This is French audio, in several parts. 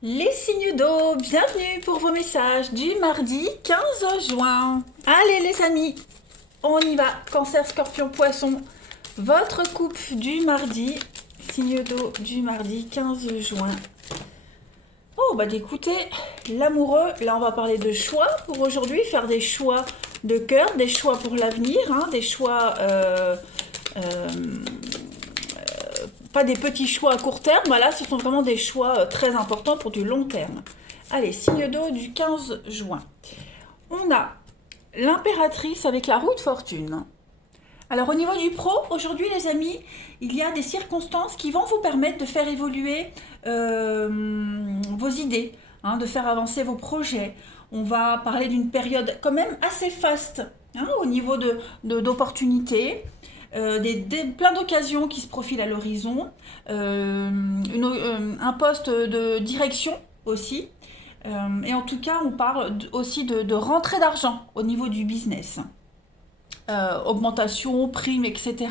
Les signes d'eau, bienvenue pour vos messages du mardi 15 juin. Allez les amis, on y va. Cancer, scorpion, poisson, votre coupe du mardi, signe d'eau du mardi 15 juin. Oh bah écoutez, l'amoureux, là on va parler de choix pour aujourd'hui, faire des choix de cœur, des choix pour l'avenir, des choix... euh, pas des petits choix à court terme, voilà, ce sont vraiment des choix très importants pour du long terme. Allez, signe d'eau du 15 juin. On a l'impératrice avec la roue de fortune. Alors au niveau du pro, aujourd'hui les amis, il y a des circonstances qui vont vous permettre de faire évoluer vos idées, de faire avancer vos projets. On va parler d'une période quand même assez faste au niveau d'opportunités. Plein d'occasions qui se profilent à l'horizon, un poste de direction aussi, et en tout cas on parle aussi de rentrée d'argent au niveau du business. Augmentation, prime, etc.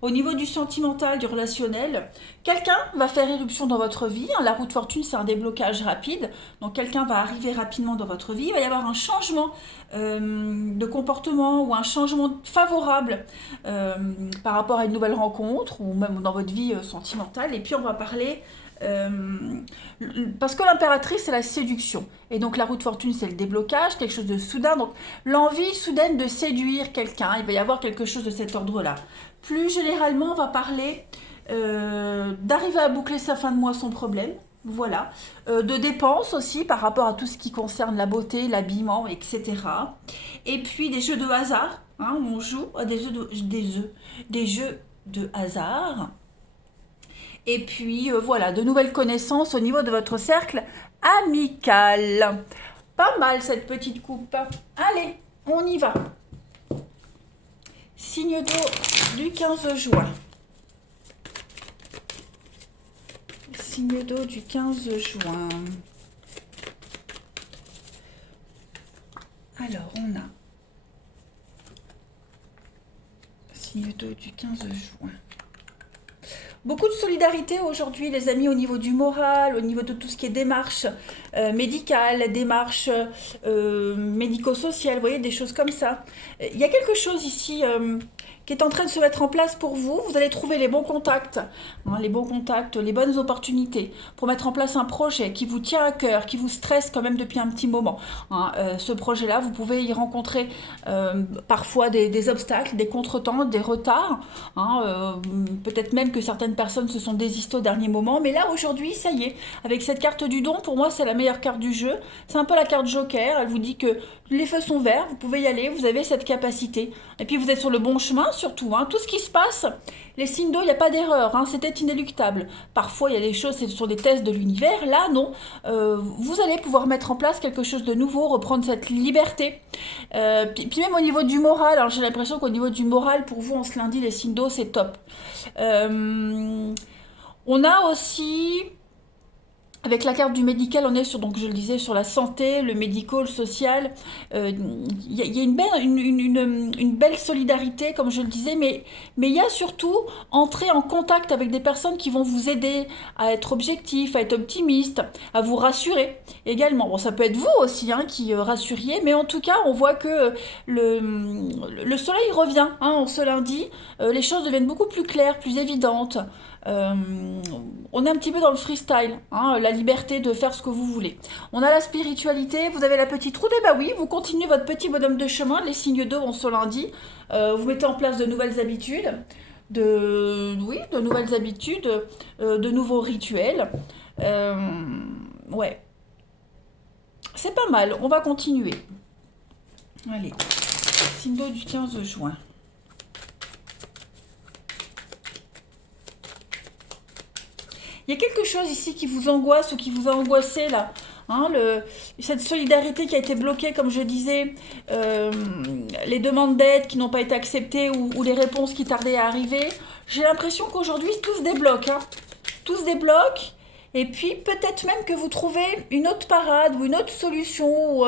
Au niveau du sentimental, du relationnel, quelqu'un va faire éruption dans votre vie. La roue de fortune, c'est un déblocage rapide. Donc quelqu'un va arriver rapidement dans votre vie. Il va y avoir un changement de comportement ou un changement favorable par rapport à une nouvelle rencontre ou même dans votre vie sentimentale. Et puis on va parler... parce que l'impératrice c'est la séduction et donc la roue de fortune c'est le déblocage, quelque chose de soudain, donc l'envie soudaine de séduire quelqu'un, il va y avoir quelque chose de cet ordre là. Plus généralement on va parler d'arriver à boucler sa fin de mois sans problème, voilà, de dépenses aussi par rapport à tout ce qui concerne la beauté, l'habillement, etc. Et puis des jeux de hasard, où on joue à des jeux de hasard. Et puis voilà, de nouvelles connaissances au niveau de votre cercle amical. Pas mal cette petite coupe. Allez, on y va. Signe d'eau du 15 juin. Signe d'eau du 15 juin. Alors, on a signe d'eau du 15 juin. Beaucoup de solidarité aujourd'hui, les amis, au niveau du moral, au niveau de tout ce qui est démarche médicale, démarche médico-sociale, vous voyez, des choses comme ça. Il y a quelque chose ici qui est en train de se mettre en place pour vous. Vous allez trouver les bons contacts, les bonnes opportunités pour mettre en place un projet qui vous tient à cœur, qui vous stresse quand même depuis un petit moment. Ce projet-là, vous pouvez y rencontrer parfois des obstacles, des contretemps, des retards. Peut-être même que certaines personnes se sont désistées au dernier moment, mais là aujourd'hui, ça y est, avec cette carte du don, pour moi c'est la meilleure carte du jeu. C'est un peu la carte joker, elle vous dit que les feux sont verts, vous pouvez y aller, vous avez cette capacité. Et puis vous êtes sur le bon chemin surtout, tout ce qui se passe, les signes d'eau, il n'y a pas d'erreur, c'était inéluctable. Parfois il y a des choses, c'est sur des tests de l'univers, là non, vous allez pouvoir mettre en place quelque chose de nouveau, reprendre cette liberté. Puis même au niveau du moral, alors j'ai l'impression qu'au niveau du moral, pour vous en ce lundi, les signes d'eau, c'est top. On a aussi, avec la carte du médical, on est sur, donc je le disais, sur la santé, le médico, le social. Il y a une belle solidarité, comme je le disais, mais il y a surtout entrer en contact avec des personnes qui vont vous aider à être objectif, à être optimiste, à vous rassurer également. Bon, ça peut être vous aussi qui rassuriez, mais en tout cas, on voit que le soleil revient en ce lundi. Les choses deviennent beaucoup plus claires, plus évidentes. Euh, on est un petit peu dans le freestyle, la liberté de faire ce que vous voulez. On a la spiritualité, vous avez la petite route, et bah oui, vous continuez votre petit bonhomme de chemin, les signes d'eau en ce lundi, vous mettez en place de nouvelles habitudes, de nouvelles habitudes, de nouveaux rituels. Ouais, c'est pas mal, on va continuer. Allez, signe d'eau du 15 juin. Il y a quelque chose ici qui vous angoisse ou qui vous a angoissé là. Cette solidarité qui a été bloquée, comme je disais, les demandes d'aide qui n'ont pas été acceptées ou les réponses qui tardaient à arriver. J'ai l'impression qu'aujourd'hui tout se débloque. Tout se débloque. Et puis peut-être même que vous trouvez une autre parade ou une autre solution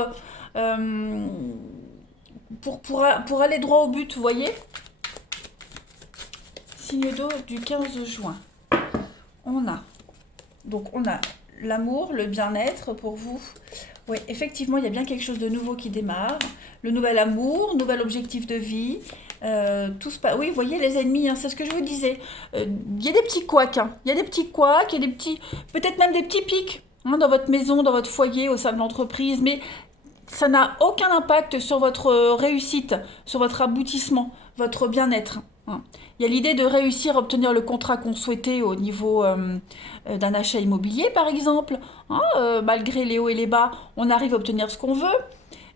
pour aller droit au but, vous voyez. Signe d'eau du 15 juin. On a l'amour, le bien-être pour vous. Oui, effectivement, il y a bien quelque chose de nouveau qui démarre. Le nouvel amour, nouvel objectif de vie. Tout se passe. Oui, vous voyez les ennemis, hein, c'est ce que je vous disais. Il y a des petits couacs, hein. Il y a des petits couacs, il y a des petits, peut-être même des petits pics, hein, dans votre maison, dans votre foyer, au sein de l'entreprise, mais ça n'a aucun impact sur votre réussite, sur votre aboutissement, votre bien-être, hein. Il y a l'idée de réussir à obtenir le contrat qu'on souhaitait au niveau d'un achat immobilier, par exemple, hein, malgré les hauts et les bas, on arrive à obtenir ce qu'on veut.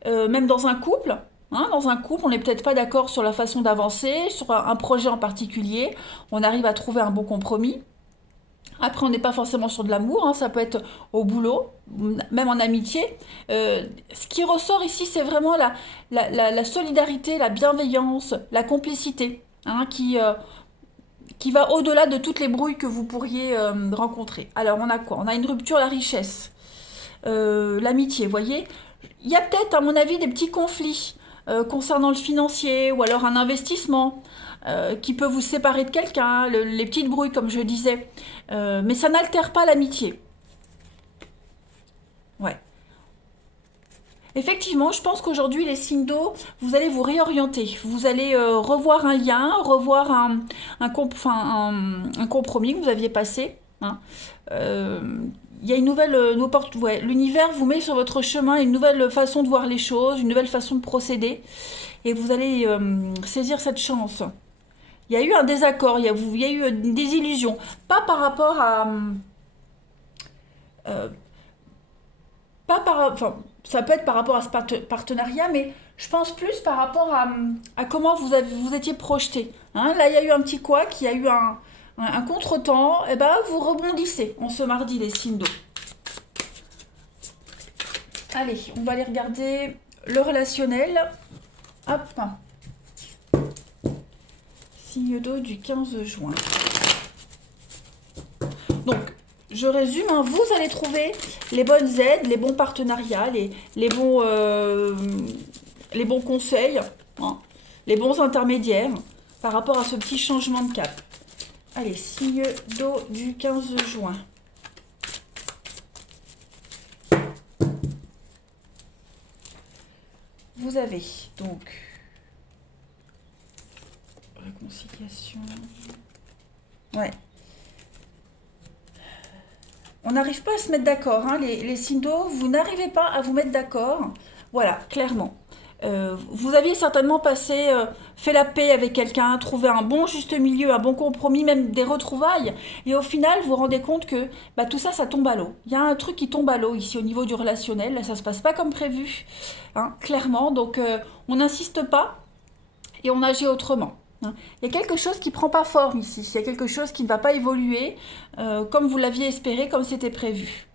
Même dans un couple, hein, dans un couple, on n'est peut-être pas d'accord sur la façon d'avancer, sur un projet en particulier, on arrive à trouver un bon compromis. Après, on n'est pas forcément sur de l'amour, hein, ça peut être au boulot, même en amitié. Ce qui ressort ici, c'est vraiment la solidarité, la bienveillance, la complicité, hein, qui va au-delà de toutes les brouilles que vous pourriez rencontrer. Alors, on a quoi? On a une rupture, la richesse, l'amitié, vous voyez. Il y a peut-être, à mon avis, des petits conflits concernant le financier ou alors un investissement qui peut vous séparer de quelqu'un, les petites brouilles, comme je disais. Mais ça n'altère pas l'amitié. Ouais. Effectivement, je pense qu'aujourd'hui, les signes d'eau, vous allez vous réorienter. Vous allez revoir un lien, revoir un compromis que vous aviez passé, hein. Euh, Il y a une nouvelle, ouais, l'univers vous met sur votre chemin une nouvelle façon de voir les choses, une nouvelle façon de procéder, et vous allez saisir cette chance. Il y a eu un désaccord, il y a eu des illusions, pas par rapport à, euh, pas par, enfin, ça peut être par rapport à ce partenariat, mais je pense plus par rapport à comment vous étiez projeté, hein. Là, il y a eu un petit couac, il y a eu un contretemps, et ben vous rebondissez en ce mardi, les signes d'eau. Allez, on va aller regarder le relationnel. Hop. Signe d'eau du 15 juin. Donc, je résume, hein, vous allez trouver les bonnes aides, les bons partenariats, les bons conseils, hein, les bons intermédiaires par rapport à ce petit changement de cap. Allez, signe d'eau du 15 juin. Vous avez donc réconciliation. Ouais. On n'arrive pas à se mettre d'accord, hein, les signes d'eau, vous n'arrivez pas à vous mettre d'accord. Voilà, clairement. Vous aviez certainement fait la paix avec quelqu'un, trouvé un bon juste milieu, un bon compromis, même des retrouvailles. Et au final, vous vous rendez compte que bah, tout ça, ça tombe à l'eau. Il y a un truc qui tombe à l'eau ici au niveau du relationnel. Là, ça se passe pas comme prévu, hein, clairement. Donc, on n'insiste pas et on agit autrement, hein. Il y a quelque chose qui ne prend pas forme ici. Il y a quelque chose qui ne va pas évoluer comme vous l'aviez espéré, comme c'était prévu.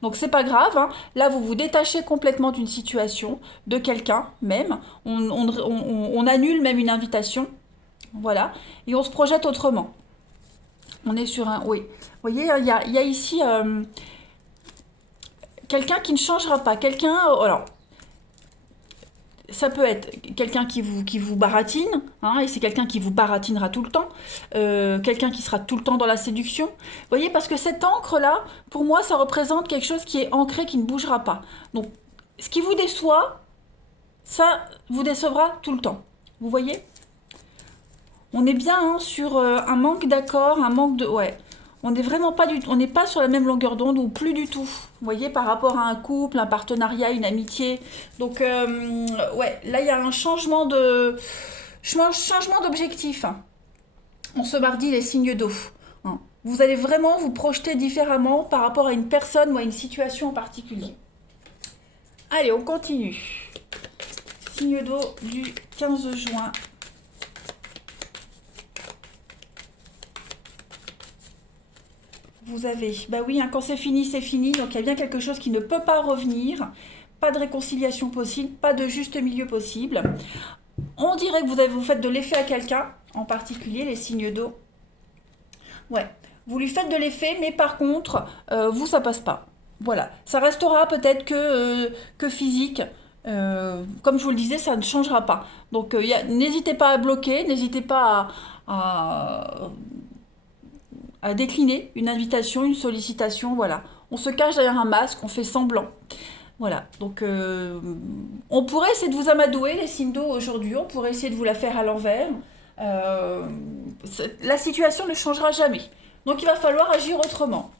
Donc c'est pas grave, hein. Là vous vous détachez complètement d'une situation, de quelqu'un même, on annule même une invitation, voilà, et on se projette autrement. On est sur un... Oui, vous voyez, il y a ici quelqu'un qui ne changera pas, quelqu'un... Alors, ça peut être quelqu'un qui vous baratine, hein, et c'est quelqu'un qui vous baratinera tout le temps, quelqu'un qui sera tout le temps dans la séduction. Vous voyez, parce que cette encre-là, pour moi, ça représente quelque chose qui est ancré, qui ne bougera pas. Donc, ce qui vous déçoit, ça vous décevra tout le temps. Vous voyez? On est bien, hein, sur un manque d'accord, un manque de... Ouais. On n'est vraiment pas on n'est pas sur la même longueur d'onde ou plus du tout. Vous voyez, par rapport à un couple, un partenariat, une amitié. Donc, ouais, là, il y a un changement d'objectif, hein. On se mardi les signes d'eau, hein. Vous allez vraiment vous projeter différemment par rapport à une personne ou à une situation en particulier. Allez, on continue. Signe d'eau du 15 juin. Vous avez, bah oui, hein, quand c'est fini, donc il y a bien quelque chose qui ne peut pas revenir, pas de réconciliation possible, pas de juste milieu possible. On dirait que vous faites de l'effet à quelqu'un, en particulier les signes d'eau. Ouais, vous lui faites de l'effet, mais par contre, vous, ça passe pas. Voilà, ça restera peut-être que physique. Comme je vous le disais, ça ne changera pas. Donc, n'hésitez pas à bloquer, n'hésitez pas à décliner une invitation, une sollicitation, voilà. on se cache derrière un masque, on fait semblant. Voilà, donc on pourrait essayer de vous amadouer les signes d'eau aujourd'hui, on pourrait essayer de vous la faire à l'envers. Euh, la situation ne changera jamais. Donc il va falloir agir autrement.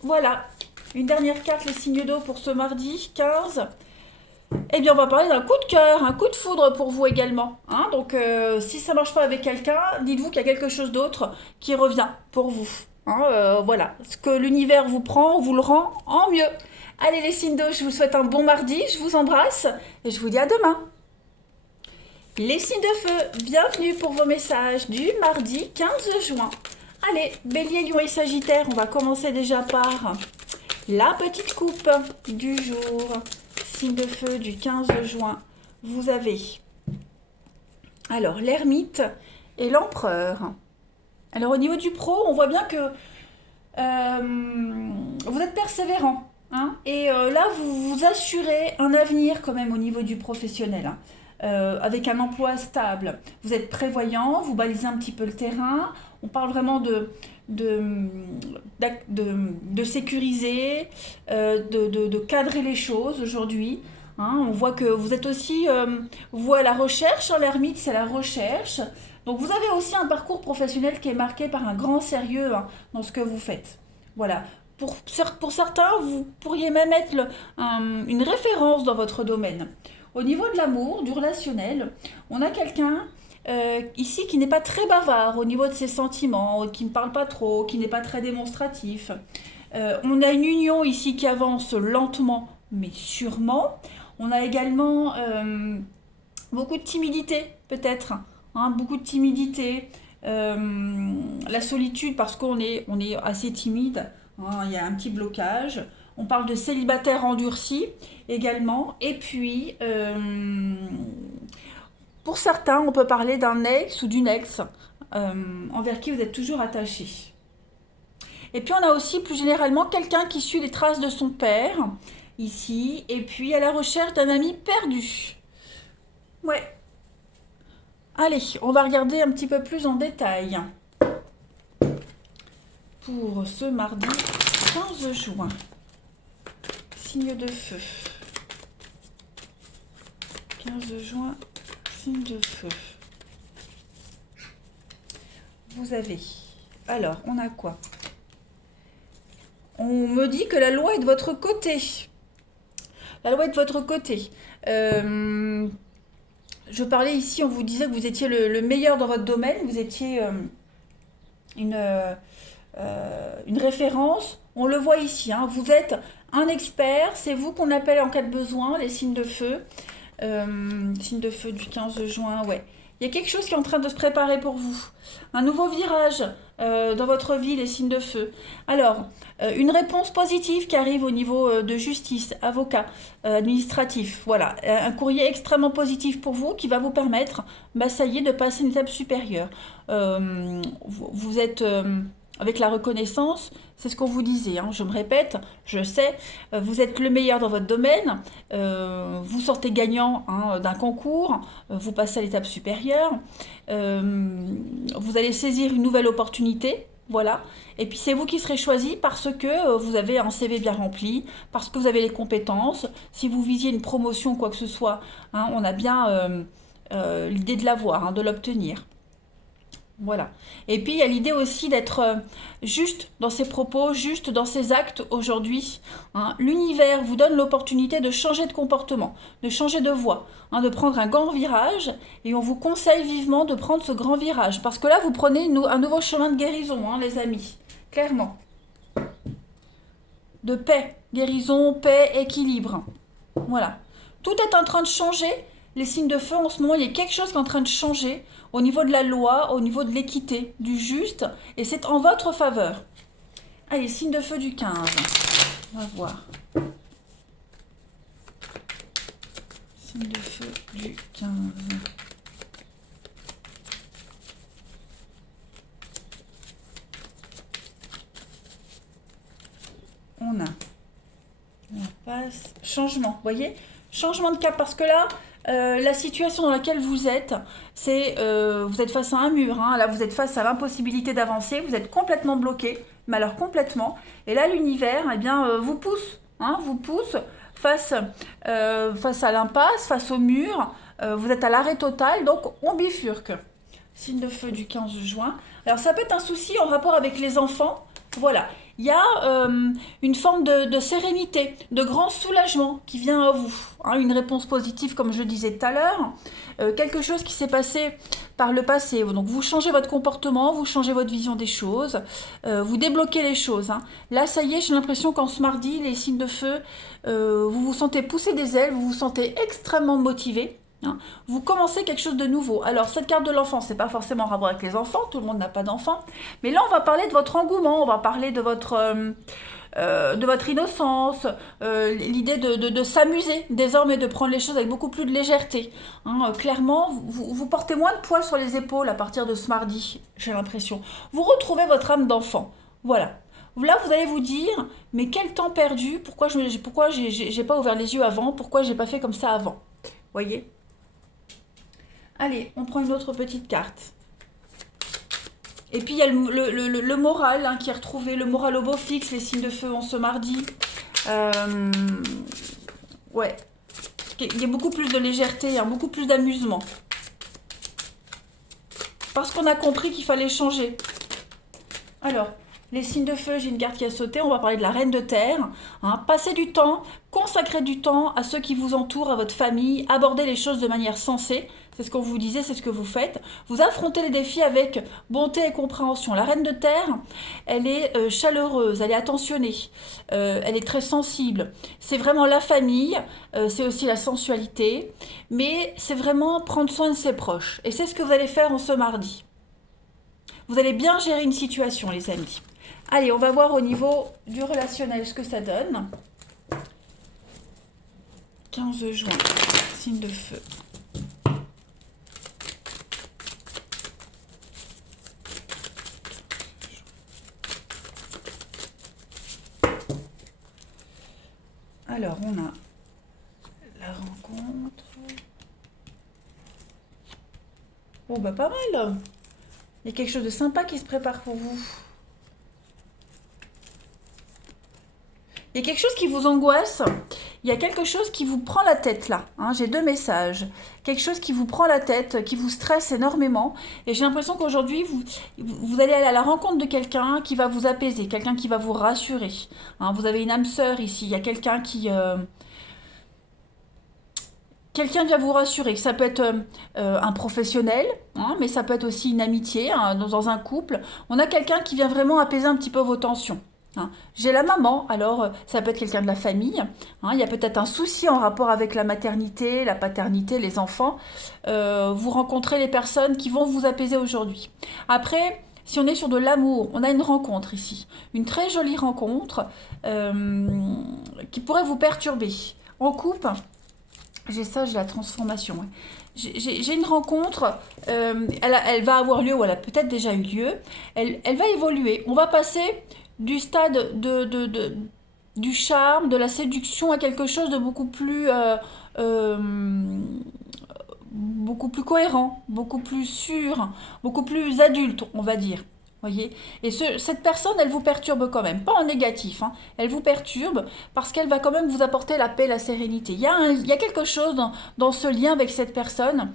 Voilà, une dernière carte, les signes d'eau pour ce mardi 15. Eh bien, on va parler d'un coup de cœur, un coup de foudre pour vous également. Hein. Donc, si ça marche pas avec quelqu'un, dites-vous qu'il y a quelque chose d'autre qui revient pour vous. Hein, voilà, ce que l'univers vous prend, vous le rend en mieux. Allez les signes d'eau, je vous souhaite un bon mardi, je vous embrasse et je vous dis à demain. Les signes de feu, bienvenue pour vos messages du mardi 15 juin. Allez, Bélier, Lion et Sagittaire, on va commencer déjà par la petite coupe du jour. Signe de feu du 15 juin, vous avez alors l'ermite et l'empereur. Alors au niveau du pro, on voit bien que vous êtes persévérant. Hein, et là, vous vous assurez un avenir quand même au niveau du professionnel. Hein. Avec un emploi stable. Vous êtes prévoyant, vous balisez un petit peu le terrain. On parle vraiment de sécuriser, de cadrer les choses aujourd'hui. Hein. On voit que vous êtes aussi, vous, à la recherche. Hein, l'ermite, c'est la recherche. Donc vous avez aussi un parcours professionnel qui est marqué par un grand sérieux hein, dans ce que vous faites. Voilà. Pour certains, vous pourriez même être une référence dans votre domaine. Au niveau de l'amour, du relationnel, on a quelqu'un ici qui n'est pas très bavard au niveau de ses sentiments, qui ne parle pas trop, qui n'est pas très démonstratif. On a une union ici qui avance lentement mais sûrement. On a également beaucoup de timidité peut-être, hein, beaucoup de timidité. La solitude parce qu'on est assez timide, hein, il y a un petit blocage. On parle de célibataire endurci également. Et puis, pour certains, on peut parler d'un ex ou d'une ex envers qui vous êtes toujours attaché. Et puis, on a aussi plus généralement quelqu'un qui suit les traces de son père, ici, et puis à la recherche d'un ami perdu. Ouais. Allez, on va regarder un petit peu plus en détail pour ce mardi 15 juin. Signe de feu. 15 juin, signe de feu. Vous avez... Alors, on a quoi? On me dit que la loi est de votre côté. La loi est de votre côté. Je parlais ici, on vous disait que vous étiez le meilleur dans votre domaine. Vous étiez une référence. On le voit ici. Hein, vous êtes un expert. C'est vous qu'on appelle en cas de besoin, les signes de feu. Signe de feu du 15 juin, ouais. Il y a quelque chose qui est en train de se préparer pour vous. Un nouveau virage dans votre vie, les signes de feu. Alors, une réponse positive qui arrive au niveau de justice, avocat, administratif. Voilà, un courrier extrêmement positif pour vous qui va vous permettre, bah, ça y est, de passer une étape supérieure. Vous êtes... avec la reconnaissance, c'est ce qu'on vous disait, hein, je me répète, je sais, vous êtes le meilleur dans votre domaine, vous sortez gagnant hein, d'un concours, vous passez à l'étape supérieure, vous allez saisir une nouvelle opportunité, voilà, et puis c'est vous qui serez choisi parce que vous avez un CV bien rempli, parce que vous avez les compétences, si vous visiez une promotion ou quoi que ce soit, hein, on a bien l'idée de l'avoir, hein, de l'obtenir. Voilà. Et puis, il y a l'idée aussi d'être juste dans ses propos, juste dans ses actes aujourd'hui. Hein. L'univers vous donne l'opportunité de changer de comportement, de changer de voie, hein, de prendre un grand virage. Et on vous conseille vivement de prendre ce grand virage. Parce que là, vous prenez un nouveau chemin de guérison, hein, les amis. Clairement. De paix. Guérison, paix, équilibre. Voilà. Tout est en train de changer. Les signes de feu, en ce moment, il y a quelque chose qui est en train de changer au niveau de la loi, au niveau de l'équité, du juste, et c'est en votre faveur. Allez, signe de feu du 15. On va voir. Signe de feu du 15. On a la passe. Changement, vous voyez? Changement de cap, parce que là, la situation dans laquelle vous êtes, c'est vous êtes face à un mur. Hein, là, vous êtes face à l'impossibilité d'avancer. Vous êtes complètement bloqué. mais alors complètement. Et là, l'univers, eh bien, vous pousse, hein, vous pousse face à l'impasse, face au mur. Vous êtes à l'arrêt total, donc on bifurque. Signe de feu du 15 juin. Alors ça peut être un souci en rapport avec les enfants. Voilà, il y a une forme de sérénité, de grand soulagement qui vient à vous. Hein, une réponse positive, comme je le disais tout à l'heure. Quelque chose qui s'est passé par le passé. Donc vous changez votre comportement, vous changez votre vision des choses, vous débloquez les choses. Hein. Là, ça y est, j'ai l'impression qu'en ce mardi, les signes de feu, vous vous sentez pousser des ailes, vous vous sentez extrêmement motivé. Hein. Vous commencez quelque chose de nouveau. Alors, cette carte de l'enfant, c'est pas forcément en rapport avec les enfants, tout le monde n'a pas d'enfants. Mais là, on va parler de votre engouement, on va parler de votre innocence, l'idée de s'amuser désormais, de prendre les choses avec beaucoup plus de légèreté. Hein, clairement, vous portez moins de poids sur les épaules à partir de ce mardi, j'ai l'impression. Vous retrouvez votre âme d'enfant. Voilà. Là, vous allez vous dire, mais quel temps perdu, pourquoi j'ai pas ouvert les yeux avant, pourquoi j'ai pas fait comme ça avant. Voyez ? Allez, on prend une autre petite carte. Et puis il y a le moral hein, qui est retrouvé, le moral au beau fixe, les signes de feu en ce mardi. Ouais, il y a beaucoup plus de légèreté, hein, beaucoup plus d'amusement. Parce qu'on a compris qu'il fallait changer. Alors, les signes de feu, j'ai une carte qui a sauté, on va parler de la reine de terre. Hein, passez du temps, consacrez du temps à ceux qui vous entourent, à votre famille, abordez les choses de manière sensée. C'est ce qu'on vous disait, c'est ce que vous faites. Vous affrontez les défis avec bonté et compréhension. La reine de terre, elle est chaleureuse, elle est attentionnée, elle est très sensible. C'est vraiment la famille, c'est aussi la sensualité, mais c'est vraiment prendre soin de ses proches. Et c'est ce que vous allez faire en ce mardi. Vous allez bien gérer une situation, les amis. Allez, on va voir au niveau du relationnel ce que ça donne. 15 juin, signe de feu. Alors, on a la rencontre. Oh, bah pas mal. Il y a quelque chose de sympa qui se prépare pour vous. Il y a quelque chose qui vous angoisse. Il y a quelque chose qui vous prend la tête là. Hein, j'ai deux messages. Quelque chose qui vous prend la tête, qui vous stresse énormément. Et j'ai l'impression qu'aujourd'hui, vous allez aller à la rencontre de quelqu'un qui va vous apaiser, quelqu'un qui va vous rassurer. Hein, vous avez une âme sœur ici. Il y a quelqu'un qui... Quelqu'un vient vous rassurer. Ça peut être un professionnel, hein, mais ça peut être aussi une amitié hein, dans un couple. On a quelqu'un qui vient vraiment apaiser un petit peu vos tensions. Hein. J'ai la maman, alors ça peut être quelqu'un de la famille. Hein, il y a peut-être un souci en rapport avec la maternité, la paternité, les enfants. Vous rencontrez les personnes qui vont vous apaiser aujourd'hui. Après, si on est sur de l'amour, on a une rencontre ici. Une très jolie rencontre qui pourrait vous perturber. En couple, j'ai ça, j'ai la transformation. Ouais. J'ai une rencontre, elle va avoir lieu, ou elle a peut-être déjà eu lieu. Elle va évoluer. On va passer du stade du charme, de la séduction à quelque chose de beaucoup plus cohérent, beaucoup plus sûr, beaucoup plus adulte, on va dire. Voyez. Et cette personne, elle vous perturbe quand même, pas en négatif, hein. Elle vous perturbe parce qu'elle va quand même vous apporter la paix, la sérénité. Il y a quelque chose dans ce lien avec cette personne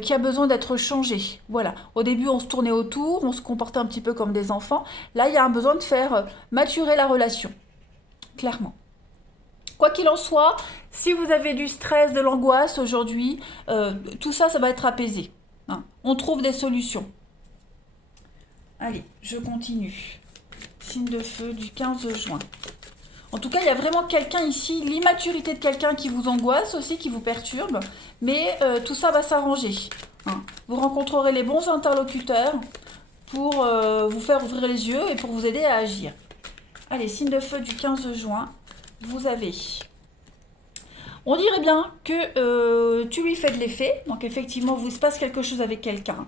qui a besoin d'être changé. Voilà. Au début, on se tournait autour, on se comportait un petit peu comme des enfants. Là, il y a un besoin de faire maturer la relation, clairement. Quoi qu'il en soit, si vous avez du stress, de l'angoisse aujourd'hui, tout ça, ça va être apaisé. Hein. On trouve des solutions. Allez, je continue. Signe de feu du 15 juin. En tout cas, il y a vraiment quelqu'un ici, l'immaturité de quelqu'un qui vous angoisse aussi, qui vous perturbe. Mais tout ça va s'arranger. Hein. Vous rencontrerez les bons interlocuteurs pour vous faire ouvrir les yeux et pour vous aider à agir. Allez, signe de feu du 15 juin. Vous avez... On dirait bien que tu lui fais de l'effet. Donc effectivement, il se passe quelque chose avec quelqu'un.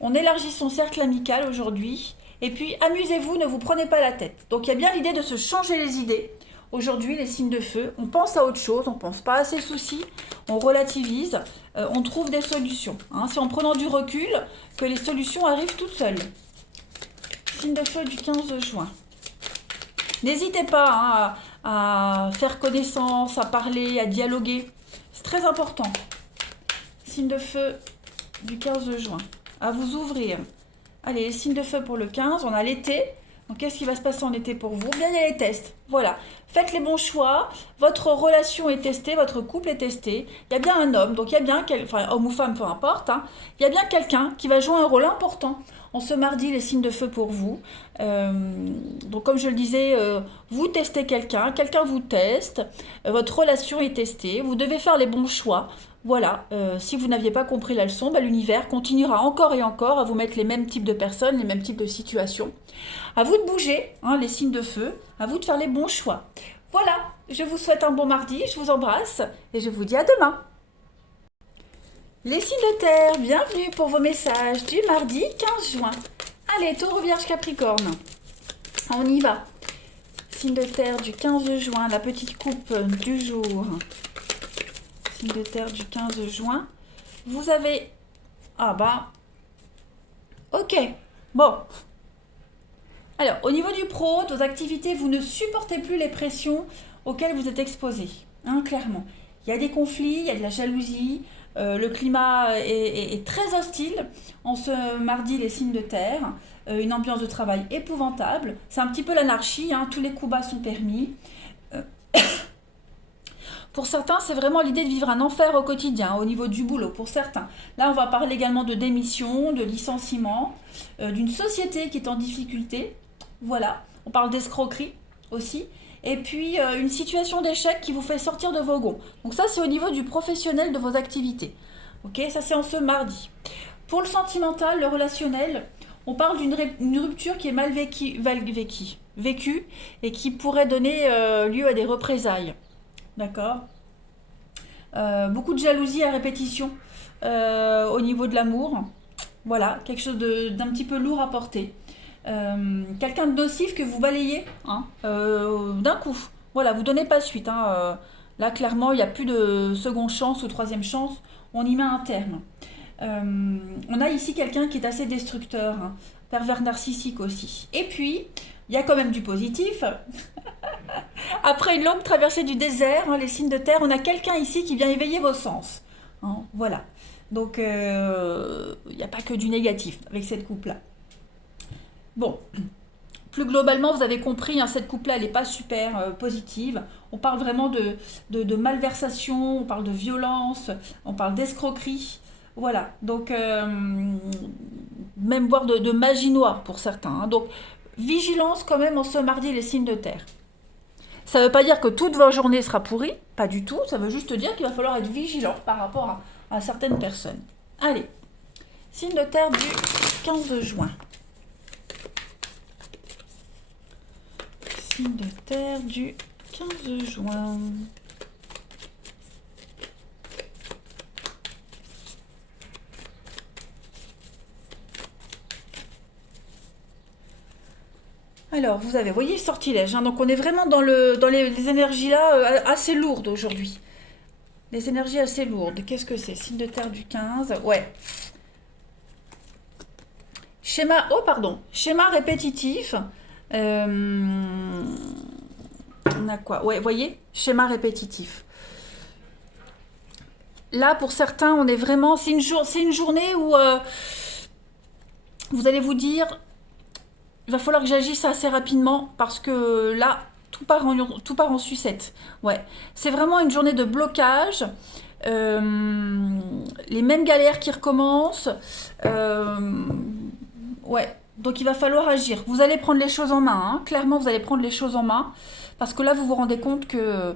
On élargit son cercle amical aujourd'hui. Et puis, amusez-vous, ne vous prenez pas la tête. Donc, il y a bien l'idée de se changer les idées. Aujourd'hui, les signes de feu, on pense à autre chose, on ne pense pas à ses soucis, on relativise, on trouve des solutions. Hein. C'est en prenant du recul que les solutions arrivent toutes seules. Signe de feu du 15 juin. N'hésitez pas hein, à faire connaissance, à parler, à dialoguer. C'est très important. Signe de feu du 15 juin. À vous ouvrir. Allez, les signes de feu pour le 15. On a l'été. Donc, qu'est-ce qui va se passer en été pour vous? Bien, il y a les tests. Voilà. Faites les bons choix. Votre relation est testée. Votre couple est testé. Il y a bien un homme. Donc, il y a bien, enfin, homme ou femme, peu importe. Hein, il y a bien quelqu'un qui va jouer un rôle important. En ce mardi, les signes de feu pour vous. Donc, comme je le disais, vous testez quelqu'un. Quelqu'un vous teste. Votre relation est testée. Vous devez faire les bons choix. Voilà, si vous n'aviez pas compris la leçon, bah, l'univers continuera encore et encore à vous mettre les mêmes types de personnes, les mêmes types de situations. À vous de bouger, hein, les signes de feu, à vous de faire les bons choix. Voilà, je vous souhaite un bon mardi, je vous embrasse et je vous dis à demain. Les signes de terre, bienvenue pour vos messages du mardi 15 juin. Allez, Taureau, Vierge, Capricorne, on y va. Signe de terre du 15 juin, la petite coupe du jour. Signe de terre du 15 juin. Vous avez... Ah bah... Ok. Bon. Alors, au niveau du pro, de vos activités, vous ne supportez plus les pressions auxquelles vous êtes exposés. Hein, clairement. Il y a des conflits, il y a de la jalousie. Le climat est très hostile. En ce mardi, les signes de terre. Une ambiance de travail épouvantable. C'est un petit peu l'anarchie. Hein, tous les coups bas sont permis. Pour certains, c'est vraiment l'idée de vivre un enfer au quotidien, au niveau du boulot, pour certains. Là, on va parler également de démission, de licenciement, d'une société qui est en difficulté. Voilà, on parle d'escroquerie aussi. Et puis, une situation d'échec qui vous fait sortir de vos gonds. Donc ça, c'est au niveau du professionnel de vos activités. Ok, ça, c'est en ce mardi. Pour le sentimental, le relationnel, on parle d'une rupture qui est mal vécue et qui pourrait donner lieu à des représailles. D'accord. Beaucoup de jalousie à répétition au niveau de l'amour. Voilà, quelque chose d'un petit peu lourd à porter. Quelqu'un de nocif que vous balayez hein, d'un coup. Voilà, vous donnez pas suite. Hein, là, clairement, il n'y a plus de seconde chance ou troisième chance. On y met un terme. On a ici quelqu'un qui est assez destructeur, hein, pervers narcissique aussi. Et puis, il y a quand même du positif. Après une longue traversée du désert, hein, les signes de terre, on a quelqu'un ici qui vient éveiller vos sens. Hein, voilà. Donc, il n'y a pas que du négatif avec cette coupe-là. Bon, plus globalement, vous avez compris, hein, cette coupe-là, elle n'est pas super positive. On parle vraiment de malversation, on parle de violence, on parle d'escroquerie. Voilà, donc, même voire de magie noire pour certains. Hein. Donc, vigilance quand même en ce mardi, les signes de terre. Ça ne veut pas dire que toute votre journée sera pourrie, pas du tout. Ça veut juste dire qu'il va falloir être vigilant par rapport à certaines personnes. Allez, signe de terre du 15 juin. Signe de terre du 15 juin. Alors, vous avez, voyez le sortilège, hein, donc on est vraiment dans les énergies là assez lourdes aujourd'hui. Les énergies assez lourdes. Qu'est-ce que c'est? Signe de terre du 15. Ouais. Schéma répétitif. On a quoi? Ouais, voyez? Schéma répétitif. Là, pour certains, on est vraiment... C'est une journée où vous allez vous dire... Il va falloir que j'agisse assez rapidement parce que là, tout part en sucette. Ouais. C'est vraiment une journée de blocage. Les mêmes galères qui recommencent. Ouais. Donc il va falloir agir. Vous allez prendre les choses en main. Hein. Clairement, vous allez prendre les choses en main. Parce que là, vous vous rendez compte que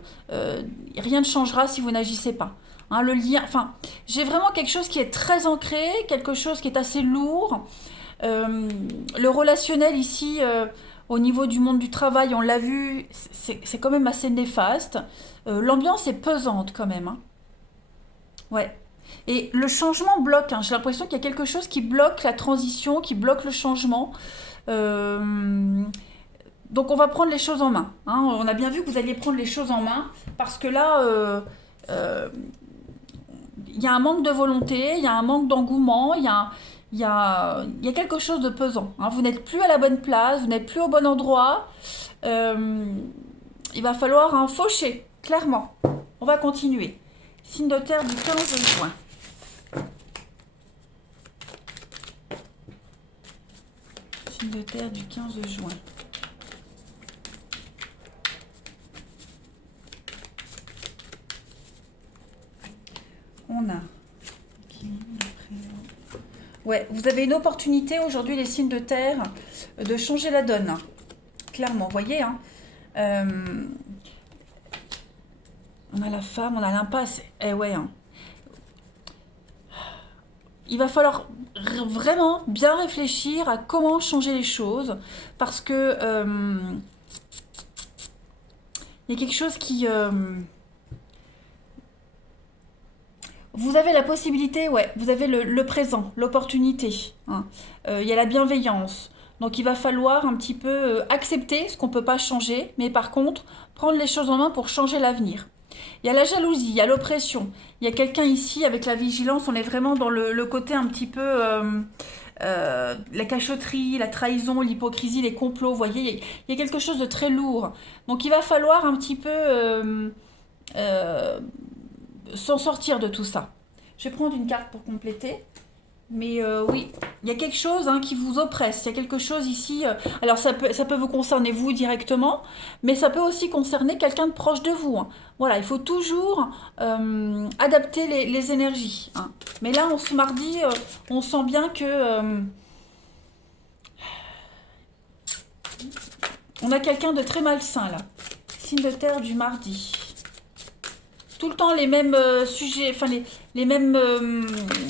rien ne changera si vous n'agissez pas. Hein, le lien, enfin, j'ai vraiment quelque chose qui est très ancré, quelque chose qui est assez lourd. Le relationnel ici, au niveau du monde du travail, on l'a vu, c'est quand même assez néfaste. L'ambiance est pesante quand même. Hein. Ouais. Et le changement bloque. Hein. J'ai l'impression qu'il y a quelque chose qui bloque la transition, qui bloque le changement. Donc on va prendre les choses en main. Hein. On a bien vu que vous alliez prendre les choses en main parce que là, il y a un manque de volonté, il y a un manque d'engouement, il y a il y a quelque chose de pesant, hein. Vous n'êtes plus à la bonne place, vous n'êtes plus au bon endroit. Euh, il va falloir un faucher, clairement. On va continuer. Signe de terre du 15 juin. Signe de terre du 15 juin. On a... Ouais, vous avez une opportunité aujourd'hui, les signes de terre, de changer la donne. Clairement, vous voyez, hein. On a la femme, on a l'impasse. Eh ouais, hein. Il va falloir vraiment bien réfléchir à comment changer les choses. Parce que il y a quelque chose qui... vous avez la possibilité, ouais, vous avez le présent, l'opportunité, hein. Il y a la bienveillance. Donc il va falloir un petit peu accepter ce qu'on ne peut pas changer, mais par contre, prendre les choses en main pour changer l'avenir. Il y a la jalousie, il y a l'oppression. Il y a quelqu'un ici avec la vigilance, on est vraiment dans le côté un petit peu... la cachotterie, la trahison, l'hypocrisie, les complots, vous voyez, il y a quelque chose de très lourd. Donc il va falloir un petit peu... s'en sortir de tout ça. Je vais prendre une carte pour compléter. Mais oui, il y a quelque chose, hein, qui vous oppresse. Il y a quelque chose ici. Alors ça peut vous concerner vous directement, mais ça peut aussi concerner quelqu'un de proche de vous, hein. Voilà, il faut toujours adapter les énergies, hein. Mais là, ce mardi, on sent bien que on a quelqu'un de très malsain là. Signe de terre du mardi. Tout le temps les mêmes sujets, enfin les mêmes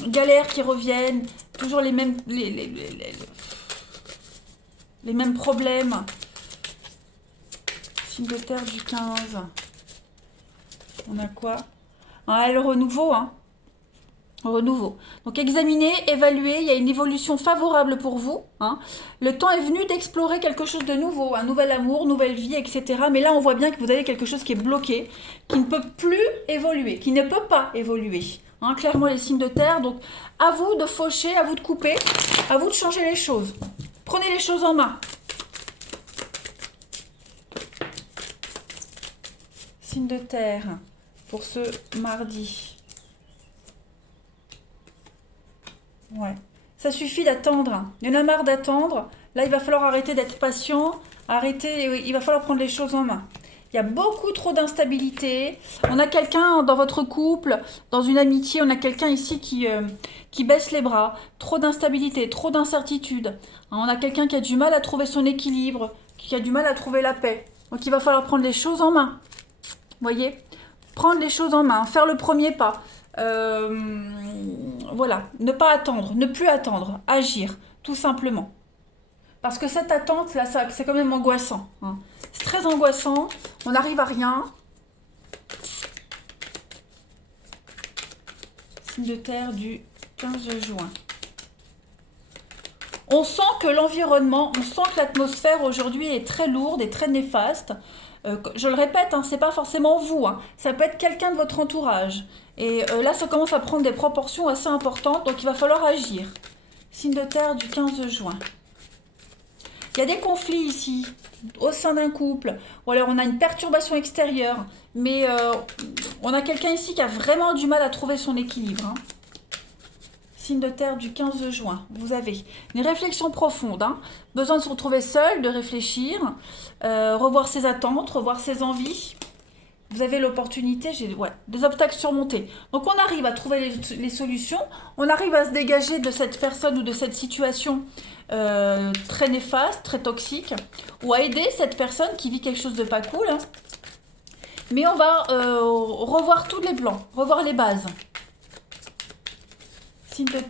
galères qui reviennent, toujours les mêmes, les mêmes problèmes. Signe de terre du 15. On a quoi? Ah, le renouveau, hein. Renouveau. Donc examinez, évaluez, il y a une évolution favorable pour vous, hein. Le temps est venu d'explorer quelque chose de nouveau, un nouvel amour, nouvelle vie, etc. Mais là on voit bien que vous avez quelque chose qui est bloqué, qui ne peut plus évoluer, qui ne peut pas évoluer, hein. Clairement les signes de terre, donc à vous de faucher, à vous de couper, à vous de changer les choses. Prenez les choses en main. Signe de terre pour ce mardi. Ouais, ça suffit d'attendre. Il y en a marre d'attendre. Là, il va falloir arrêter d'être patient. Arrêter, il va falloir prendre les choses en main. Il y a beaucoup trop d'instabilité. On a quelqu'un dans votre couple, dans une amitié, on a quelqu'un ici qui baisse les bras. Trop d'instabilité, trop d'incertitude. On a quelqu'un qui a du mal à trouver son équilibre, qui a du mal à trouver la paix. Donc, il va falloir prendre les choses en main. Vous voyez? Prendre les choses en main, faire le premier pas. Voilà, ne pas attendre, ne plus attendre, agir, tout simplement. Parce que cette attente, là, c'est quand même angoissant, hein. C'est très angoissant, on n'arrive à rien. Signe de terre du 15 juin. On sent que l'environnement, on sent que l'atmosphère aujourd'hui est très lourde et très néfaste. Je le répète, hein, c'est pas forcément vous, hein. Ça peut être quelqu'un de votre entourage. Et là, ça commence à prendre des proportions assez importantes, donc il va falloir agir. Signe de terre du 15 juin. Il y a des conflits ici, au sein d'un couple, ou alors on a une perturbation extérieure, mais on a quelqu'un ici qui a vraiment du mal à trouver son équilibre, hein. Signe de terre du 15 juin. Vous avez une réflexion profonde, hein. Besoin de se retrouver seul, de réfléchir, revoir ses attentes, revoir ses envies. Vous avez l'opportunité, des obstacles surmontés. Donc on arrive à trouver les solutions, on arrive à se dégager de cette personne ou de cette situation très néfaste, très toxique, ou à aider cette personne qui vit quelque chose de pas cool, hein. Mais on va revoir tous les plans, revoir les bases.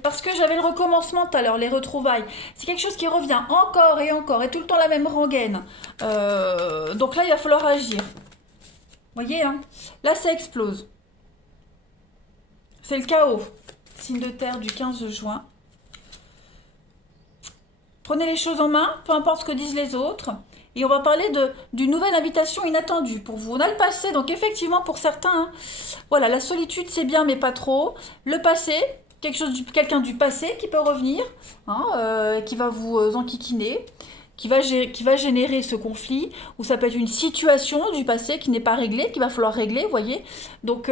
Parce que j'avais le recommencement tout à l'heure, les retrouvailles. C'est quelque chose qui revient encore et tout le temps la même rengaine. Donc là, il va falloir agir. Vous voyez, hein? Là, ça explose. C'est le chaos. Signe de terre du 15 juin. Prenez les choses en main, peu importe ce que disent les autres. Et on va parler d'une nouvelle invitation inattendue pour vous. On a le passé, donc effectivement, pour certains, hein, voilà, la solitude, c'est bien, mais pas trop. Le passé, quelqu'un du passé qui peut revenir, hein, qui va vous enquiquiner, qui va générer ce conflit, ou ça peut être une situation du passé qui n'est pas réglée, qu'il va falloir régler, vous voyez. Donc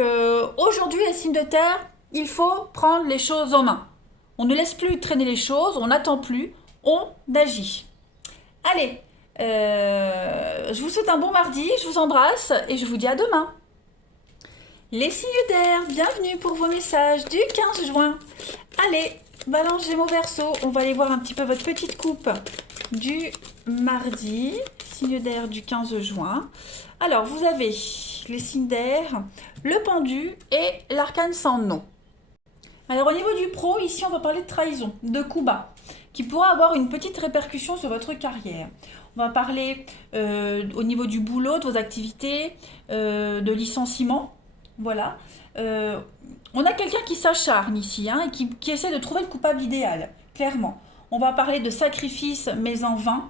aujourd'hui, les signes de terre, il faut prendre les choses en main. On ne laisse plus traîner les choses, on n'attend plus, on agit. Allez, je vous souhaite un bon mardi, je vous embrasse et je vous dis à demain. Les signes d'air, bienvenue pour vos messages du 15 juin. Allez, Balance Gémeaux Verseau, on va aller voir un petit peu votre petite coupe du mardi, signe d'air du 15 juin. Alors, vous avez les signes d'air, le pendu et l'arcane sans nom. Alors, au niveau du pro, ici, on va parler de trahison, de coup bas, qui pourra avoir une petite répercussion sur votre carrière. On va parler au niveau du boulot, de vos activités, de licenciement. Voilà. On a quelqu'un qui s'acharne ici, hein, et qui essaie de trouver le coupable idéal, clairement. On va parler de sacrifice, mais en vain.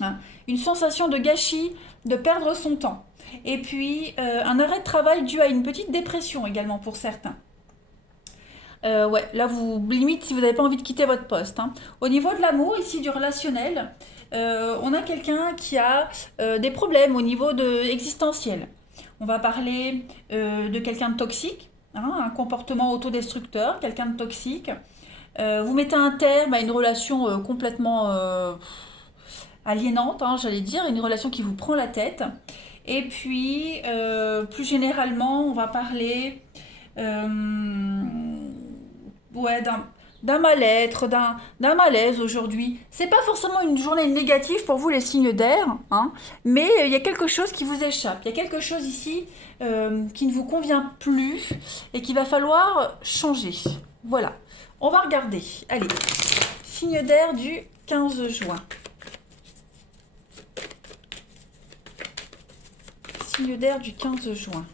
Hein. Une sensation de gâchis, de perdre son temps. Et puis, un arrêt de travail dû à une petite dépression également pour certains. Ouais, là, limite, si vous n'avez pas envie de quitter votre poste. Hein. Au niveau de l'amour, ici, du relationnel, on a quelqu'un qui a des problèmes au niveau existentiel. On va parler de quelqu'un de toxique, hein, un comportement autodestructeur, quelqu'un de toxique. Vous mettez un terme à une relation complètement aliénante, hein, j'allais dire, une relation qui vous prend la tête. Et puis, plus généralement, on va parler ouais, d'un mal-être, d'un malaise aujourd'hui. C'est pas forcément une journée négative pour vous les signes d'air, hein, mais il y a quelque chose qui vous échappe. Il y a quelque chose ici qui ne vous convient plus et qu'il va falloir changer. Voilà, on va regarder. Allez, signe d'air du 15 juin. Signe d'air du 15 juin.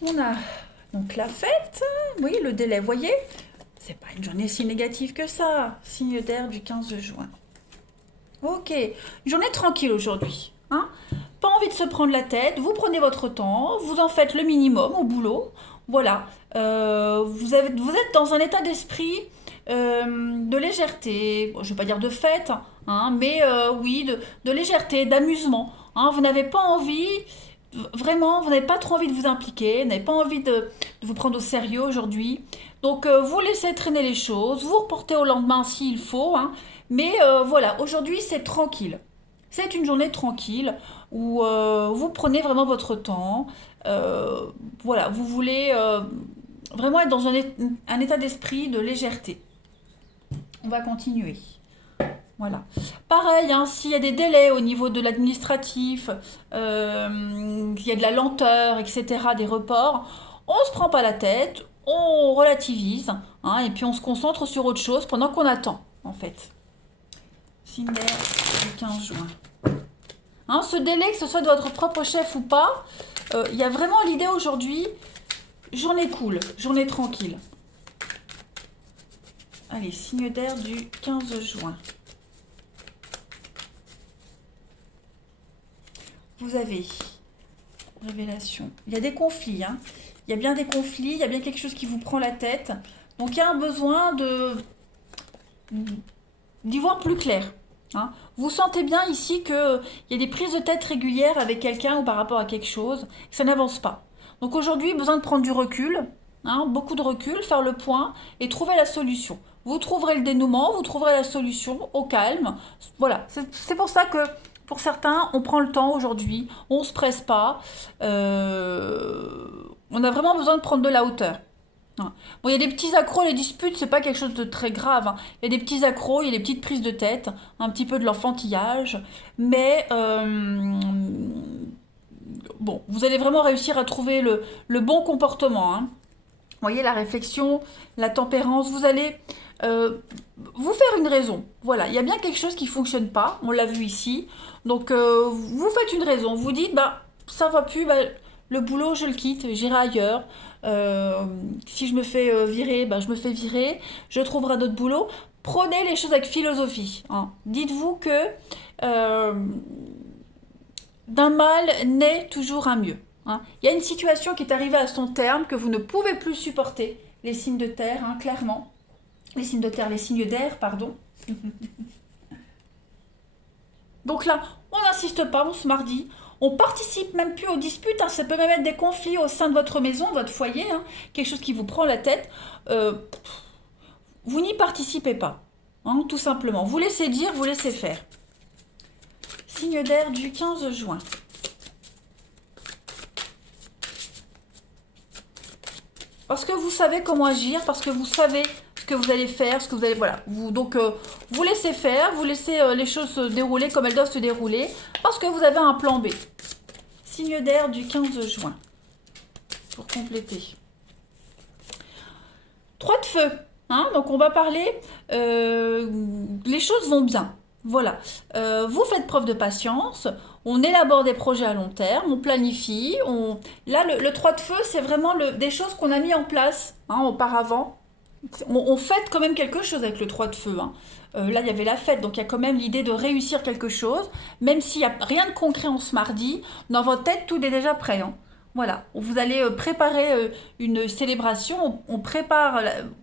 On a donc la fête, oui, le délai, voyez, c'est pas une journée si négative que ça, signe d'air du 15 juin. Ok, une journée tranquille aujourd'hui, hein, pas envie de se prendre la tête, vous prenez votre temps, vous en faites le minimum au boulot, voilà, vous êtes dans un état d'esprit de légèreté, bon, je ne vais pas dire de fête, hein, mais oui, de légèreté, d'amusement, hein, vous n'avez pas envie... Vraiment, vous n'avez pas trop envie de vous impliquer, vous n'avez pas envie de vous prendre au sérieux aujourd'hui. Donc, vous laissez traîner les choses, vous reportez au lendemain s'il faut. Hein. Mais voilà, aujourd'hui, c'est tranquille. C'est une journée tranquille où vous prenez vraiment votre temps. Voilà, vous voulez vraiment être dans un état d'esprit de légèreté. On va continuer. Voilà. Pareil, hein, s'il y a des délais au niveau de l'administratif, qu'il y a de la lenteur, etc., des reports, on ne se prend pas la tête, on relativise, hein, et puis on se concentre sur autre chose pendant qu'on attend, en fait. Signe d'air du 15 juin. Hein, ce délai, que ce soit de votre propre chef ou pas, il y a vraiment l'idée aujourd'hui, journée cool, journée tranquille. Allez, signe d'air du 15 juin. Vous avez révélation. Il y a des conflits, hein. Il y a bien des conflits, il y a bien quelque chose qui vous prend la tête. Donc il y a un besoin d'y voir plus clair. Hein. Vous sentez bien ici qu'il y a des prises de tête régulières avec quelqu'un ou par rapport à quelque chose, que ça n'avance pas. Donc aujourd'hui, besoin de prendre du recul, hein, beaucoup de recul, faire le point et trouver la solution. Vous trouverez le dénouement, vous trouverez la solution au calme. Voilà, c'est pour ça que pour certains, on prend le temps aujourd'hui, on ne se presse pas. On a vraiment besoin de prendre de la hauteur. Hein. Bon, il y a des petits accros, les disputes, c'est pas quelque chose de très grave. Hein. Il y a des petits accros, il y a des petites prises de tête, un petit peu de l'enfantillage. Mais bon, vous allez vraiment réussir à trouver le bon comportement. Hein. Vous voyez, la réflexion, la tempérance, vous allez vous faire une raison. Voilà, il y a bien quelque chose qui ne fonctionne pas, on l'a vu ici. Donc, vous faites une raison. Vous dites, bah, ça va plus, bah, le boulot, je le quitte, j'irai ailleurs. Si je me fais virer, bah, je me fais virer. Je trouverai d'autres boulots. Prenez les choses avec philosophie. Hein. Dites-vous que d'un mal naît toujours un mieux. Hein. Il y a une situation qui est arrivée à son terme que vous ne pouvez plus supporter. Les signes de terre, hein, clairement. Les signes de terre, les signes d'air, pardon. Donc là, on n'insiste pas, on se mardi. On participe même plus aux disputes. Hein. Ça peut même être des conflits au sein de votre maison, de votre foyer. Hein. Quelque chose qui vous prend la tête. Vous n'y participez pas. Hein, tout simplement. Vous laissez dire, vous laissez faire. Signe d'air du 15 juin. Parce que vous savez comment agir, parce que vous savez ce que vous allez faire, ce que vous allez... Voilà. Vous laissez faire, vous laissez les choses se dérouler comme elles doivent se dérouler, parce que vous avez un plan B. Signe d'air du 15 juin. Pour compléter. 3 de feu. Hein, donc on va parler... les choses vont bien. Voilà. Vous faites preuve de patience. On élabore des projets à long terme, on planifie. Là, le 3 de feu, c'est vraiment des choses qu'on a mis en place hein, auparavant. On fête quand même quelque chose avec le 3 de feu. Hein. Là, il y avait la fête, donc il y a quand même l'idée de réussir quelque chose. Même s'il n'y a rien de concret en ce mardi, dans votre tête, tout est déjà prêt. Hein. Voilà, vous allez préparer une célébration, on prépare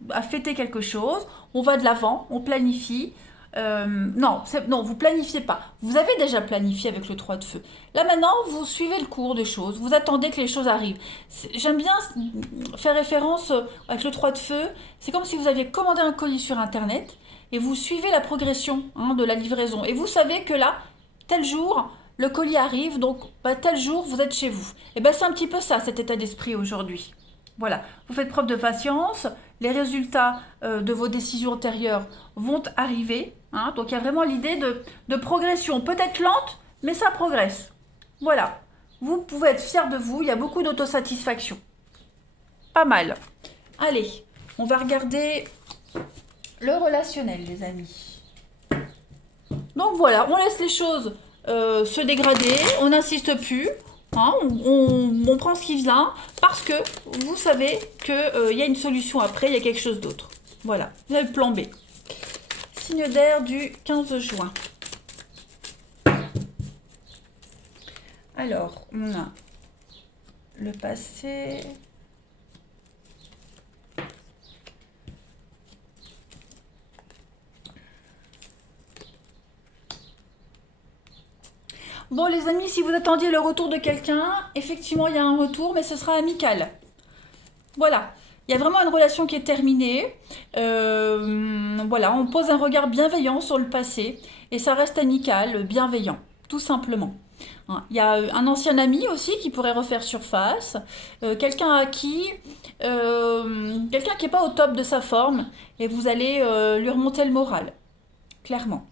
à fêter quelque chose, on va de l'avant, on planifie. Non, vous planifiez pas. Vous avez déjà planifié avec le 3 de feu. Là maintenant, vous suivez le cours des choses. Vous attendez que les choses arrivent. J'aime bien faire référence avec le 3 de feu. C'est comme si vous aviez commandé un colis sur Internet et vous suivez la progression hein, de la livraison. Et vous savez que là, tel jour, le colis arrive, donc tel jour, vous êtes chez vous. Et bien c'est un petit peu ça, cet état d'esprit aujourd'hui. Voilà, vous faites preuve de patience, les résultats de vos décisions antérieures vont arriver. Hein, donc il y a vraiment l'idée de progression, peut-être lente, mais ça progresse. Voilà, vous pouvez être fiers de vous, il y a beaucoup d'autosatisfaction. Pas mal. Allez, on va regarder le relationnel, les amis. Donc voilà, on laisse les choses se dégrader, on n'insiste plus. Hein, on prend ce qui vient parce que vous savez qu'il y a une solution après, il y a quelque chose d'autre. Voilà, vous avez le plan B. Signe d'air du 15 juin. Alors, on a le passé. Bon les amis, si vous attendiez le retour de quelqu'un, effectivement il y a un retour, mais ce sera amical. Voilà, il y a vraiment une relation qui est terminée. Voilà, on pose un regard bienveillant sur le passé et ça reste amical, bienveillant, tout simplement. Hein, il y a un ancien ami aussi qui pourrait refaire surface, quelqu'un à qui, quelqu'un qui n'est pas au top de sa forme et vous allez lui remonter le moral, clairement.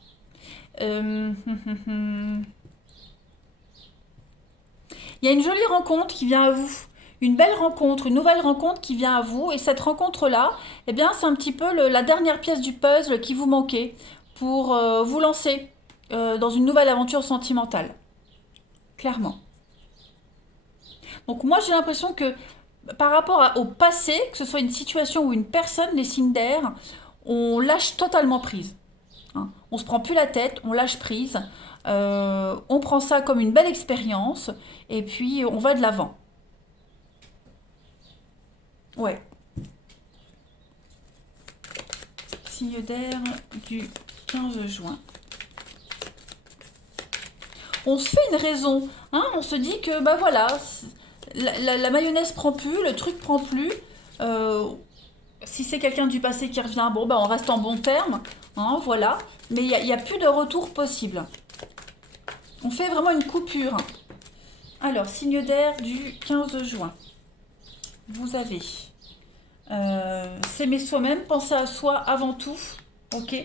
Il y a une jolie rencontre qui vient à vous. Une belle rencontre, une nouvelle rencontre qui vient à vous. Et cette rencontre-là, eh bien, c'est un petit peu la dernière pièce du puzzle qui vous manquait pour vous lancer dans une nouvelle aventure sentimentale. Clairement. Donc moi, j'ai l'impression que par rapport au passé, que ce soit une situation ou une personne, les signes d'air, on lâche totalement prise. Hein. On se prend plus la tête, on lâche prise. On prend ça comme une belle expérience et puis on va de l'avant. Ouais. Signe d'air du 15 juin. On se fait une raison. Hein, on se dit que bah voilà, la mayonnaise prend plus, le truc prend plus. Si c'est quelqu'un du passé qui revient, bon bah on reste en bon terme. Hein, voilà. Mais il n'y a plus de retour possible. On fait vraiment une coupure. Alors, signe d'air du 15 juin. Vous avez s'aimer soi-même, penser à soi avant tout. Ok.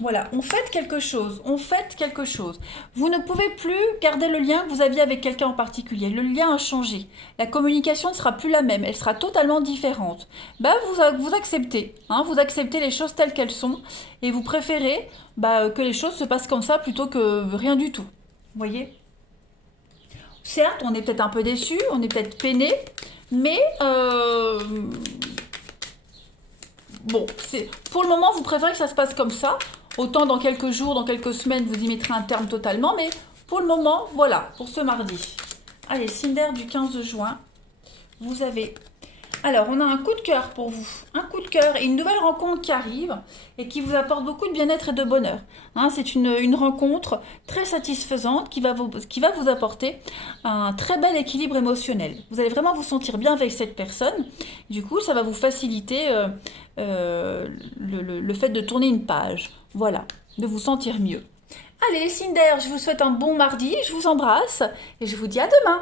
Voilà, on fête quelque chose, on fête quelque chose. Vous ne pouvez plus garder le lien que vous aviez avec quelqu'un en particulier. Le lien a changé. La communication ne sera plus la même, elle sera totalement différente. Bah, vous acceptez, hein, vous acceptez les choses telles qu'elles sont et vous préférez que les choses se passent comme ça plutôt que rien du tout. Vous voyez ? Certes, on est peut-être un peu déçu, on est peut-être peiné, mais bon, pour le moment, vous préférez que ça se passe comme ça. Autant dans quelques jours, dans quelques semaines, vous y mettrez un terme totalement. Mais pour le moment, voilà, pour ce mardi. Allez, Cinder du 15 juin. Vous avez... Alors, on a un coup de cœur pour vous. Un coup de cœur et une nouvelle rencontre qui arrive et qui vous apporte beaucoup de bien-être et de bonheur. Hein, c'est une rencontre très satisfaisante qui va vous apporter un très bel équilibre émotionnel. Vous allez vraiment vous sentir bien avec cette personne. Du coup, ça va vous faciliter le fait de tourner une page. Voilà, de vous sentir mieux. Allez, les Cinder, je vous souhaite un bon mardi. Je vous embrasse et je vous dis à demain.